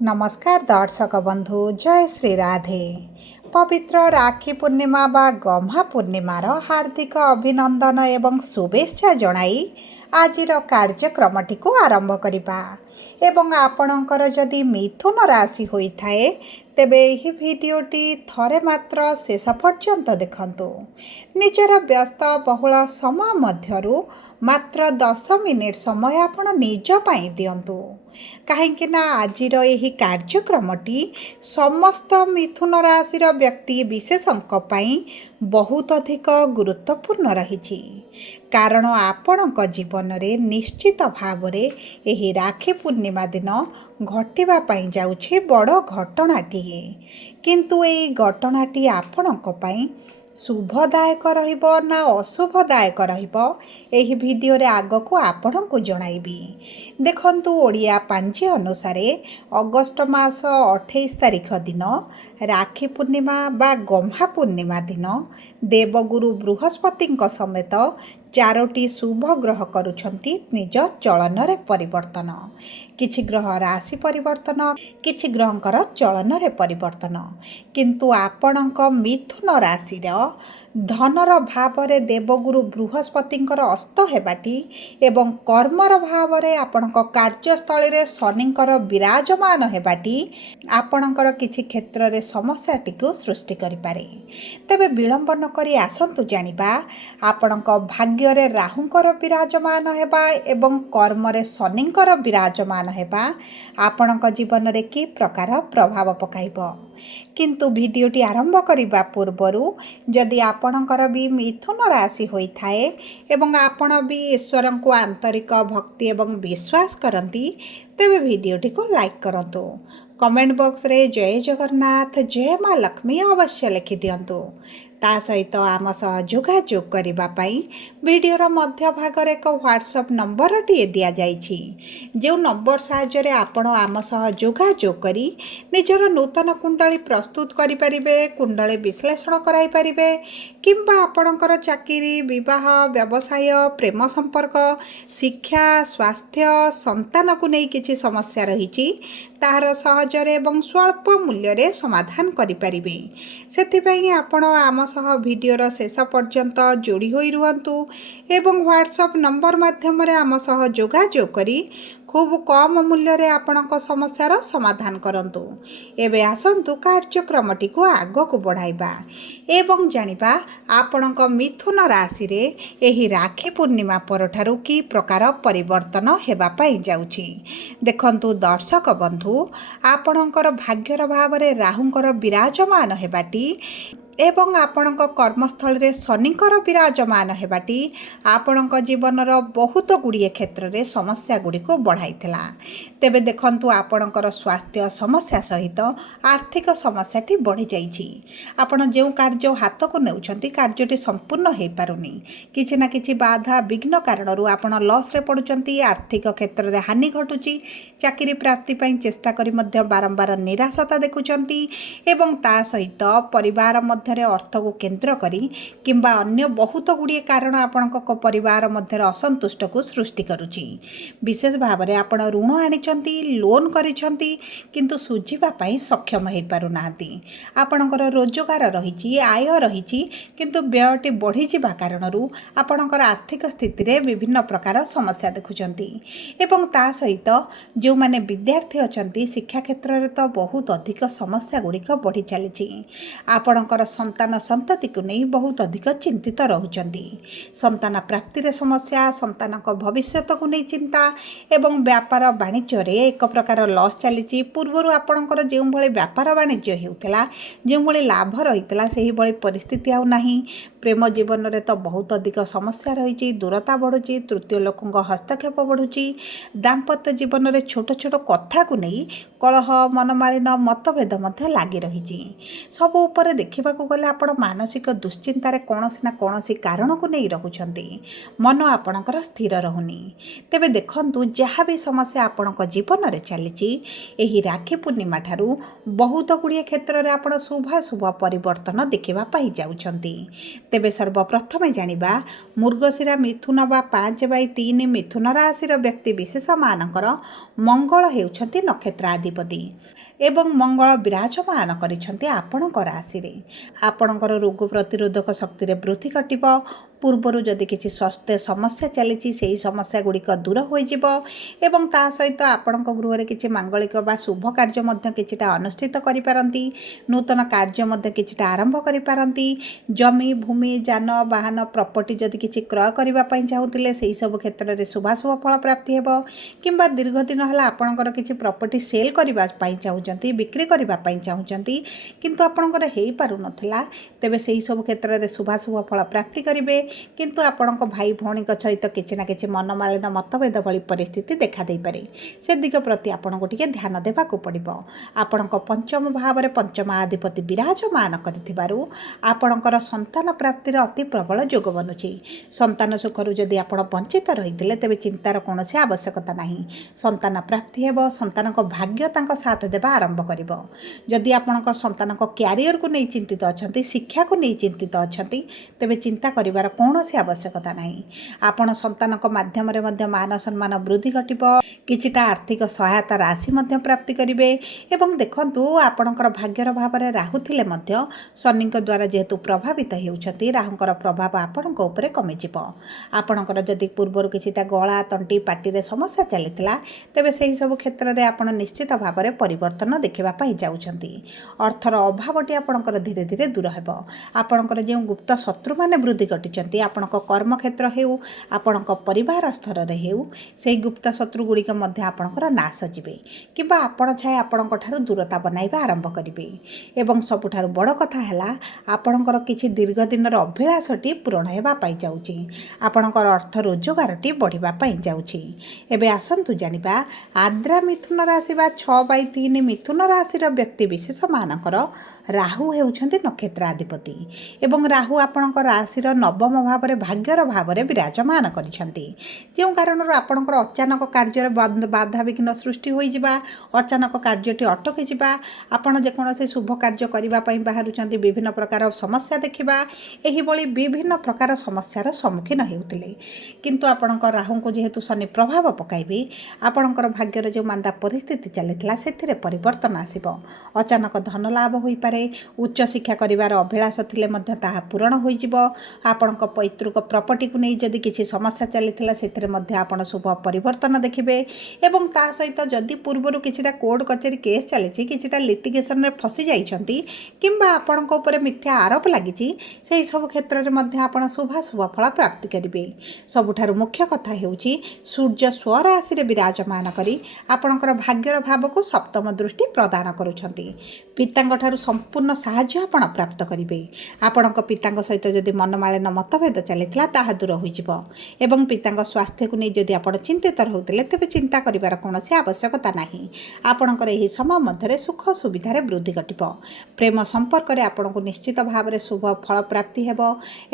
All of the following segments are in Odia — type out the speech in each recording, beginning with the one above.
नमस्कार दर्शक बंधु जय श्री राधे। पवित्र राखी पूर्णिमा बा गम्हा पूर्णिमार हार्दिक अभिनंदन एवं शुभेच्छा जणाई आजिर कार्यक्रमटी को आरंभ करिबा। एवं आपणकर जदि मिथुन राशि होइथाए तेबे एही भिडियोटी थरे मात्र शेष पर्यंत देखंतु। निजर व्यस्त बहुल समय मध्यरु मात्र 10 मिनिट समय आपण निज पाई दियंतु, कहीं ना आजिर एही कार्यक्रमटी समस्त मिथुन राशिर व्यक्ति विशेषଙ୍କ ପାଇଁ बहुत अधिक गुरुत्वपूर्ण रही। कारण आपणक जीवन में निश्चित भाव एही राखी पूर्णिमा दिन घटिबा पई जाउछि बड़ घटनाटीए, किंतु एही घटनाटी आपणक पई शुभदायक रहिबो ना अशुभदायक रहिबो एही भिडियो रे आगको आपणको जणाइबी। देखंतु ओडिया पांजी अनुसार अगस्ट मास 28 तारिख दिन राखी पूर्णिमा बा गम्हा पूर्णिमा दिन देवगुरु बृहस्पति समेत 4टी शुभ ग्रह करुछंती निज चलन रे परिवर्तन। किछि ग्रह राशि परिवर्तन, किछि ग्रहंकर चलन रे परिवर्तन, किंतु आपणक मिथुन राशि धनर भाव रे देवगुरु बृहस्पति अस्त हेबाटी एवं कर्मर भाव रे आपणक कार्यस्थल रे शनिंकर विराजमान हेबाटी आपणकर किछि क्षेत्र रे समस्याटी को सृष्टि करि पारे। तेबे विलंब न करी आसंतु जानिबा आपणक भाग्य रे राहुंकर विराजमान हेबा एवं कर्म रे शनिंकर विराजमान हेबा आपणक जीवन रे कि प्रकार प्रभाव पकाइबो। किंतु भिडियोटी आरंभ करने पूर्वर जदि आपणकर भी मिथुन राशि होइथाए एवं आपण भी ईश्वर को आंतरिक भक्ति एवं विश्वास करती तेबे भिडियोटी को लाइक करंतु। कमेंट बॉक्स रे जय जगन्नाथ जय माँ लक्ष्मी अवश्य लिखि दियंतु। ता सहित आम सह जोगाजोग करिबा पई वीडियोर मध्य भागर एक व्हाट्सएप नंबर टी दिया जाइछि, जो नंबर साहाय्य आपण आम सह जोगाजोग करी निजर नूतन कुंडली प्रस्तुत करि परिबे, कुंडली विश्लेषण कराई परिबे, किंबा आपणकर चाकरी, विवाह, व्यवसाय, प्रेम संपर्क, शिक्षा, स्वास्थ्य, संतान को नहीं किछि समस्या रहिछि तार सहजरे एवं स्वल्प मूल्य रे समाधान करि परिबे। सेथिपई आपण आम सह वीडियोर शेष पर्यंत जोड़ी होई रुहंतु एवं व्हाट्सएप नंबर माध्यम रे आम सह जोगाजोग करी खूब कम मूल्य रे आपणक समस्यार समाधान करंतु। एबे आसंतु कार्यक्रमटी को आगो को बढ़ाइबा एवं जानिबा आपणक मिथुन राशि रे एही राखी पूर्णिमा परठारु की प्रकार परिवर्तन हेबा पई जाउछि। देखंतु दर्शक बंधु, आपणकर भाग्यर भाव रे राहुंकर विराजमान हेबाटी एवं आपणक कर्मस्थल रे शनिकर विराजमान हेबाटी आपणक जीवनर बहुत गुड़िए क्षेत्र रे समस्या गुड़ी को बढ़ाइथिला। तेबे देखंतु आपणकर स्वास्थ्य समस्या सहित आर्थिक समस्याटी बढ़ी जाइछि। आपण जो कार्य हाथ को नेउछंती कार्यटी संपूर्ण हो पारुनी, किछि ना किछि बाधा विघ्न कारणरू आपण लॉस रे पडुचंती, आर्थिक क्षेत्र रे हानि घटुची, चाकरी प्राप्ति पई चेष्टा करी मध्य बारंबार निराशता देखुचंती एवं ता सहित परिवार मध्य अर्थ को केंद्र करी किंबा अन्य बहुत गुड़िए कारण आपणक परिवार मध्य असंतुष्ट को सृष्टि करुची। विशेष भाव में आपण ऋण आनिचंती, लोन करिसंती किंतु सुझिबा पई सक्षम हो पारुनांती। आपणकर रोजगार रहिछि, आय रहिछि किंतु व्ययटी बढ़ी जिबा कारणरू आपणकर आर्थिक स्थिति रे विभिन्न प्रकार समस्या देखुचंती एवं ता सहित जो माने विद्यार्थी अछंती शिक्षा क्षेत्र रे तो बहुत अधिक समस्या गुड़िक बढ़ी चली। आपणकर संतान संतति को नहीं बहुत अधिक चिंतित रहउचंती। संतान प्राप्ति रे समस्या, संतान को भविष्य को नहीं चिंता एवं व्यापार वाणिज्य रे एक प्रकार लॉस चली। पूर्वर आपणकर जो भली व्यापार वाणिज्य हेउथला, जो भली लाभ रहितला सेही भली परिस्थिति आउ नाही। प्रेम जीवन रे तो बहुत अधिक समस्या रही, दूरता बढ़ुची, तृतीय लोकों हस्तक्षेप बढ़ुची, दाम्पत्य जीवन रे छोट छोट कथा को नहीं कलह, मनमालिन, मतभेद मध्य लागी रही। सब ऊपर देखा ଗଲେ ଆପଣ ମାନସିକ ଦୁଶ୍ଚିନ୍ତାରେ କୌଣସି ନା କୌଣସି କାରଣକୁ ନେଇ ରହୁଛନ୍ତି। ମନ ଆପଣଙ୍କର ସ୍ଥିର ରହୁନି। ତେବେ ଦେଖନ୍ତୁ, ଯାହା ବି ସମସ୍ୟା ଆପଣଙ୍କ ଜୀବନରେ ଚାଲିଛି, ଏହି ରାକ୍ଷୀ ପୂର୍ଣ୍ଣିମା ଠାରୁ ବହୁତ ଗୁଡ଼ିଏ କ୍ଷେତ୍ରରେ ଆପଣ ଶୁଭାଶୁଭ ପରିବର୍ତ୍ତନ ଦେଖିବା ପାଇଁ ଯାଉଛନ୍ତି। ତେବେ ସର୍ବପ୍ରଥମେ ଜାଣିବା, ମୃଗଶିରା ମିଥୁନ ବା 5/3 ମିଥୁନ ରାଶିର ବ୍ୟକ୍ତି ବିଶେଷମାନଙ୍କର ମଙ୍ଗଳ ହେଉଛନ୍ତି ନକ୍ଷତ୍ରାଧିପତି ଏବଂ ମଙ୍ଗଳ ବିରାଜମାନ କରିଛନ୍ତି ଆପଣଙ୍କ ରାଶିରେ। ଆପଣଙ୍କର ରୋଗ ପ୍ରତିରୋଧକ ଶକ୍ତିରେ ବୃଦ୍ଧି ଘଟିବ। ପୂର୍ବରୁ ଯଦି କିଛି ସ୍ୱାସ୍ଥ୍ୟ ସମସ୍ୟା ଚାଲିଛି, ସେହି ସମସ୍ୟା ଗୁଡ଼ିକ ଦୂର ହୋଇଯିବ ଏବଂ ତା ସହିତ ଆପଣଙ୍କ ଗୃହରେ କିଛି ମାଙ୍ଗଳିକ ବା ଶୁଭ କାର୍ଯ୍ୟ ମଧ୍ୟ କିଛିଟା ଅନୁଷ୍ଠିତ କରିପାରନ୍ତି। ନୂତନ କାର୍ଯ୍ୟ ମଧ୍ୟ କିଛିଟା ଆରମ୍ଭ କରିପାରନ୍ତି। ଜମି, ଭୂମି, ଯାନବାହନ, ପ୍ରପର୍ଟି ଯଦି କିଛି କ୍ରୟ କରିବା ପାଇଁ ଚାହୁଁଥିଲେ, ସେହିସବୁ କ୍ଷେତ୍ରରେ ଶୁଭାଶୁଭ ଫଳ ପ୍ରାପ୍ତି ହେବ। କିମ୍ବା ଦୀର୍ଘ ଦିନ ହେଲା ଆପଣଙ୍କର କିଛି ପ୍ରପର୍ଟି ସେଲ୍ କରିବା ପାଇଁ ଚାହୁଁଛନ୍ତି, ବିକ୍ରି କରିବା ପାଇଁ ଚାହୁଁଛନ୍ତି, କିନ୍ତୁ ଆପଣଙ୍କର ହେଇପାରୁନଥିଲା, ତେବେ ସେହିସବୁ କ୍ଷେତ୍ରରେ ଶୁଭାଶୁଭ ଫଳ ପ୍ରାପ୍ତି କରିବେ। କିନ୍ତୁ ଆପଣଙ୍କ ଭାଇ ଭଉଣୀଙ୍କ ସହିତ କିଛି ନା କିଛି ମନମାଳିନ, ମତଭେଦ ଭଳି ପରିସ୍ଥିତି ଦେଖାଦେଇପାରେ। ସେ ଦିଗ ପ୍ରତି ଆପଣଙ୍କୁ ଟିକେ ଧ୍ୟାନ ଦେବାକୁ ପଡ଼ିବ। ଆପଣଙ୍କ ପଞ୍ଚମ ଭାବରେ ପଞ୍ଚମାଧିପତି ବିରାଜମାନ କରିଥିବାରୁ ଆପଣଙ୍କର ସନ୍ତାନ ପ୍ରାପ୍ତିର ଅତି ପ୍ରବଳ ଯୋଗ ବନୁଛି। ସନ୍ତାନ ସୁଖରୁ ଯଦି ଆପଣ ବଞ୍ଚିତ ରହିଥିଲେ, ତେବେ ଚିନ୍ତାର କୌଣସି ଆବଶ୍ୟକତା ନାହିଁ। ସନ୍ତାନ ପ୍ରାପ୍ତି ହେବ। ସନ୍ତାନଙ୍କ ଭାଗ୍ୟ ତାଙ୍କ ସାଥ ଦେବା ଆରମ୍ଭ କରିବ। ଯଦି ଆପଣଙ୍କ ସନ୍ତାନଙ୍କ କ୍ୟାରିୟରକୁ ନେଇ ଚିନ୍ତିତ ଅଛନ୍ତି, ଶିକ୍ଷାକୁ ନେଇ ଚିନ୍ତିତ ଅଛନ୍ତି, ତେବେ ଚିନ୍ତା କରିବାର କୌଣସି ଆବଶ୍ୟକତା ନାହିଁ। ଆପଣ ସନ୍ତାନଙ୍କ ମାଧ୍ୟମରେ ମଧ୍ୟ ମାନ ସମ୍ମାନ ବୃଦ୍ଧି ଘଟିବ। କିଛିଟା ଆର୍ଥିକ ସହାୟତା ରାଶି ମଧ୍ୟ ପ୍ରାପ୍ତି କରିବେ। ଏବଂ ଦେଖନ୍ତୁ, ଆପଣଙ୍କର ଭାଗ୍ୟର ଭାବରେ ରାହୁ ଥିଲେ ମଧ୍ୟ ଶନିଙ୍କ ଦ୍ୱାରା ଯେହେତୁ ପ୍ରଭାବିତ ହେଉଛନ୍ତି, ରାହୁଙ୍କର ପ୍ରଭାବ ଆପଣଙ୍କ ଉପରେ କମିଯିବ। ଆପଣଙ୍କର ଯଦି ପୂର୍ବରୁ କିଛିଟା ଗଳା, ତଣ୍ଟି, ପାଟିରେ ସମସ୍ୟା ଚାଲିଥିଲା, ତେବେ ସେହିସବୁ କ୍ଷେତ୍ରରେ ଆପଣ ନିଶ୍ଚିତ ଭାବରେ ପରିବର୍ତ୍ତନ ଦେଖିବା ପାଇଁ ଯାଉଛନ୍ତି। ଅର୍ଥର ଅଭାବଟି ଆପଣଙ୍କର ଧୀରେ ଧୀରେ ଦୂର ହେବ। ଆପଣଙ୍କର ଯେଉଁ ଗୁପ୍ତ ଶତ୍ରୁମାନେ ବୃଦ୍ଧି ଘଟିଛନ୍ତି, ଆପଣଙ୍କ କର୍ମକ୍ଷେତ୍ର ହେଉ, ଆପଣଙ୍କ ପରିବାର ସ୍ତରରେ ହେଉ, ସେହି ଗୁପ୍ତ ଶତ୍ରୁଗୁଡ଼ିକ ମଧ୍ୟ ଆପଣଙ୍କର ନାଶ ଯିବେ କିମ୍ବା ଆପଣ ଚାହେଁ ଆପଣଙ୍କ ଠାରୁ ଦୂରତା ବନାଇବା ଆରମ୍ଭ କରିବେ। ଏବଂ ସବୁଠାରୁ ବଡ଼ କଥା ହେଲା, ଆପଣଙ୍କର କିଛି ଦୀର୍ଘ ଦିନର ଅଭିଳାଷଟି ପୂରଣ ହେବା ପାଇଁ ଯାଉଛି। ଆପଣଙ୍କର ଅର୍ଥ ରୋଜଗାରଟି ବଢ଼ିବା ପାଇଁ ଯାଉଛି। ଏବେ ଆସନ୍ତୁ ଜାଣିବା, ଆଦ୍ରା ମିଥୁନ ରାଶି ବା 6/3 ମିଥୁନ ରାଶିର ବ୍ୟକ୍ତି ବିଶେଷମାନଙ୍କର ରାହୁ ହେଉଛନ୍ତି ନକ୍ଷତ୍ରାଧିପତି ଏବଂ ରାହୁ ଆପଣଙ୍କ ରାଶିର ନବମ ଭାବରେ ଭାଗ୍ୟର ଭାବରେ ବିରାଜମାନ କରିଛନ୍ତି। ଯେଉଁ କାରଣରୁ ଆପଣଙ୍କର ଅଚାନକ କାର୍ଯ୍ୟରେ ବାଧାବିଘ୍ନ ସୃଷ୍ଟି ହୋଇଯିବା, ଅଚାନକ କାର୍ଯ୍ୟଟି ଅଟକିଯିବା, ଆପଣ ଯେକୌଣସି ଶୁଭ କାର୍ଯ୍ୟ କରିବା ପାଇଁ ବାହାରୁଛନ୍ତି, ବିଭିନ୍ନ ପ୍ରକାର ସମସ୍ୟା ଦେଖିବା, ଏହିଭଳି ବିଭିନ୍ନ ପ୍ରକାର ସମସ୍ୟାର ସମ୍ମୁଖୀନ ହେଉଥିଲେ। କିନ୍ତୁ ଆପଣଙ୍କ ରାହୁଙ୍କୁ ଯେହେତୁ ଶନି ପ୍ରଭାବ ପକାଇବେ, ଆପଣଙ୍କର ଭାଗ୍ୟରେ ଯେଉଁ ମାନ୍ଦା ପରିସ୍ଥିତି ଚାଲିଥିଲା, ସେଥିରେ ପରିବର୍ତ୍ତନ ଆସିବ। ଅଚାନକ ଧନ ଲାଭ ହୋଇପାରେ। ଉଚ୍ଚଶିକ୍ଷା କରିବାର ଅଭିଳାଷ ଥିଲେ ମଧ୍ୟ ତାହା ପୂରଣ ହୋଇଯିବ। ଆପଣଙ୍କ ପୈତୃକ ପ୍ରପର୍ଟିକୁ ନେଇ ଯଦି କିଛି ସମସ୍ୟା ଚାଲିଥିଲା, ସେଥିରେ ମଧ୍ୟ ଆପଣ ଶୁଭ ପରିବର୍ତ୍ତନ ଦେଖିବେ। ଏବଂ ତା ସହିତ ଯଦି ପୂର୍ବରୁ କିଛିଟା କୋର୍ଟ କଚେରୀ କେସ୍ ଚାଲିଛି, କିଛିଟା ଲିଟିଗେସନରେ ଫସି ଯାଇଛନ୍ତି କିମ୍ବା ଆପଣଙ୍କ ଉପରେ ମିଥ୍ୟା ଆରୋପ ଲାଗିଛି, ସେହି ସବୁ କ୍ଷେତ୍ରରେ ମଧ୍ୟ ଆପଣ ଶୁଭାଶୁଭ ଫଳ ପ୍ରାପ୍ତି କରିବେ। ସବୁଠାରୁ ମୁଖ୍ୟ କଥା ହେଉଛି, ସୂର୍ଯ୍ୟ ସ୍ୱରାଶିରେ ବିରାଜମାନ କରି ଆପଣଙ୍କର ଭାଗ୍ୟର ଭାବକୁ ସପ୍ତମ ଦୃଷ୍ଟି ପ୍ରଦାନ କରୁଛନ୍ତି। ପିତାଙ୍କ ଠାରୁ ସମ୍ପୂର୍ଣ୍ଣ ସାହାଯ୍ୟ ଆପଣ ପ୍ରାପ୍ତ କରିବେ। ଆପଣଙ୍କ ପିତାଙ୍କ ସହିତ ଯଦି ମନମାଳିନ ମତଭେଦ ଚାଲିଥିଲା, ତାହା ଦୂର ହୋଇଯିବ ଏବଂ ପିତାଙ୍କ ସ୍ୱାସ୍ଥ୍ୟକୁ ନେଇ ଯଦି ଆପଣ ଚିନ୍ତିତ ରହୁଥିଲେ, ତେବେ ଚିନ୍ତା କରିବାର କୌଣସି ଆବଶ୍ୟକତା ନାହିଁ। ଆପଣଙ୍କର ଏହି ସମୟ ମଧ୍ୟରେ ସୁଖ ସୁବିଧାରେ ବୃଦ୍ଧି ଘଟିବ। ପ୍ରେମ ସମ୍ପର୍କରେ ଆପଣଙ୍କୁ ନିଶ୍ଚିତ ଭାବରେ ଶୁଭ ଫଳ ପ୍ରାପ୍ତି ହେବ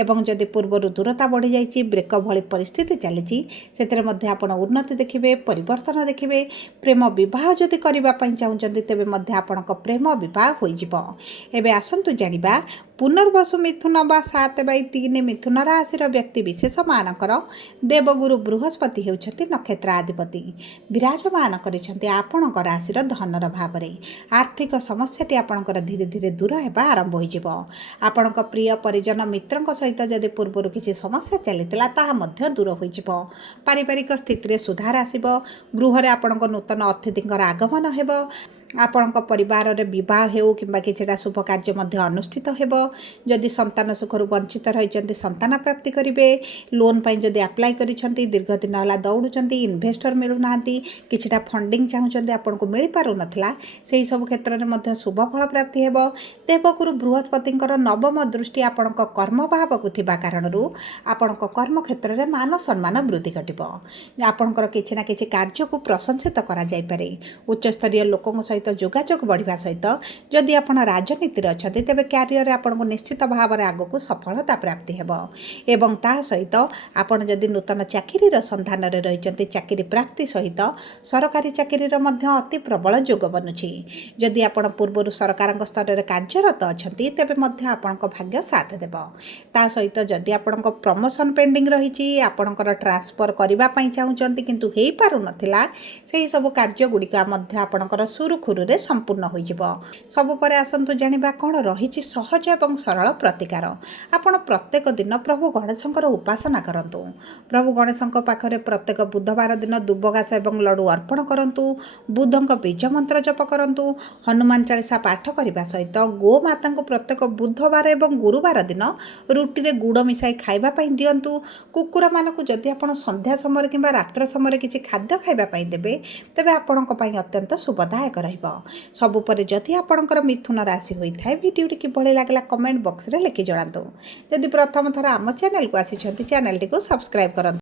ଏବଂ ଯଦି ପୂର୍ବରୁ ଦୂରତା ବଢ଼ିଯାଇଛି, ବ୍ରେକ ଭଳି ପରିସ୍ଥିତି ଚାଲିଛି, ସେଥିରେ ମଧ୍ୟ ଆପଣ ଉନ୍ନତି ଦେଖିବେ, ପରିବର୍ତ୍ତନ ଦେଖିବେ। ପ୍ରେମ ବିବାହ ଯଦି କରିବା ପାଇଁ ଚାହୁଁଛନ୍ତି, ତେବେ ମଧ୍ୟ ଆପଣଙ୍କ ପ୍ରେମ ବିବାହ ହୋଇଯିବ। ଏବେ ଆସନ୍ତୁ ଜାଣିବା, ପୁନର୍ବସୁ ମିଥୁନ ବା 7/3 ମିଥୁନ ରାଶିର ବ୍ୟକ୍ତି ବିଶେଷମାନଙ୍କର ଦେବଗୁରୁ ବୃହସ୍ପତି ହେଉଛନ୍ତି ନକ୍ଷତ୍ରାଧିପତି। ବିରାଜମାନ କରିଛନ୍ତି ଆପଣଙ୍କ ରାଶିର ଧନର ଭାବରେ। ଆର୍ଥିକ ସମସ୍ୟାଟି ଆପଣଙ୍କର ଧୀରେ ଧୀରେ ଦୂର ହେବା ଆରମ୍ଭ ହୋଇଯିବ। ଆପଣଙ୍କ ପ୍ରିୟ ପରିଜନ ମିତ୍ରଙ୍କ ସହିତ ଯଦି ପୂର୍ବରୁ କିଛି ସମସ୍ୟା ଚାଲିଥିଲା, ତାହା ମଧ୍ୟ ଦୂର ହୋଇଯିବ। ପାରିବାରିକ ସ୍ଥିତିରେ ସୁଧାର ଆସିବ। ଗୃହରେ ଆପଣଙ୍କ ନୂତନ ଅତିଥିଙ୍କର ଆଗମନ ହେବ। ଆପଣଙ୍କ ପରିବାରରେ ବିବାହ ହେଉ କିମ୍ବା କିଛିଟା ଶୁଭ କାର୍ଯ୍ୟ ମଧ୍ୟ ଅନୁଷ୍ଠିତ ହେବ। ଯଦି ସନ୍ତାନ ସୁଖରୁ ବଞ୍ଚିତ ରହିଛନ୍ତି, ସନ୍ତାନ ପ୍ରାପ୍ତି କରିବେ। ଲୋନ୍ ପାଇଁ ଯଦି ଆପ୍ଲାଏ କରିଛନ୍ତି, ଦୀର୍ଘ ଦିନ ହେଲା ଦୌଡ଼ୁଛନ୍ତି, ଇନଭେଷ୍ଟର ମିଳୁନାହାନ୍ତି, କିଛିଟା ଫଣ୍ଡିଂ ଚାହୁଁଛନ୍ତି, ଆପଣଙ୍କୁ ମିଳିପାରୁନଥିଲା, ସେହି ସବୁ କ୍ଷେତ୍ରରେ ମଧ୍ୟ ଶୁଭ ଫଳ ପ୍ରାପ୍ତି ହେବ। ଦେବଗୁରୁ ବୃହସ୍ପତିଙ୍କର ନବମ ଦୃଷ୍ଟି ଆପଣଙ୍କ କର୍ମଭାବକୁ ଥିବା କାରଣରୁ ଆପଣଙ୍କ କର୍ମକ୍ଷେତ୍ରରେ ମାନ ସମ୍ମାନ ବୃଦ୍ଧି ଘଟିବ। ଆପଣଙ୍କର କିଛି ନା କିଛି କାର୍ଯ୍ୟକୁ ପ୍ରଶଂସିତ କରାଯାଇପାରେ। ଉଚ୍ଚସ୍ତରୀୟ ଲୋକଙ୍କ ସହିତ सहित जोगाजोग बढ़िया सहित जदि आप राजनीति अच्छा तेज क्यारियर आपको निश्चित भाव में आगक सफलता प्राप्ति हेब एवं ता सहित आपड़ जदि नूतन चाकरी सन्धान रही चाकरी प्राप्ति सहित सरकारी चाकरी अति प्रबल जोग बनुछि जदि आप पूर्व सरकार स्तर में कार्यरत अच्छा तेज आपण भाग्य साथ देव ता सहित जदि आपण प्रमोशन पेंडिंग रही आपणकर ट्रांसफर करने चाहूँगी किंतु हो पार नाला से सब कार्य गुड़िक आपणकर सुरुखुरु संपूर्ण हो सबुपर आसतु जाना कौन रही सहज और सरल प्रतिकार आपण प्रत्येक दिन प्रभु गणेशंकर उपासना करंतु प्रभु गणेशंक पाखरे प्रत्येक बुधवार दिन दुबघास और लड्डू अर्पण करंतु बुधंक बीज मंत्र जप करंतु हनुमान चालीसा पाठ करने सहित गोमाता को प्रत्येक बुधवार और गुरुवार दिन रुटी रे गुड़ मिसाई खाइबापी दिंतु कुकुर मानक जदि आप संध्या समय कि रात्र समय किसी खाद्य खाइबापी देवे तेरे आपण अत्यंत शुभदायक सबुपर जदि आपणकर मिथुन राशि होता है भिडियोटी किभली लागला कमेंट बॉक्स रे लिखि जणातु जदि प्रथम थर आम चैनल को आसी चैनल टी को सब्सक्राइब करंतु।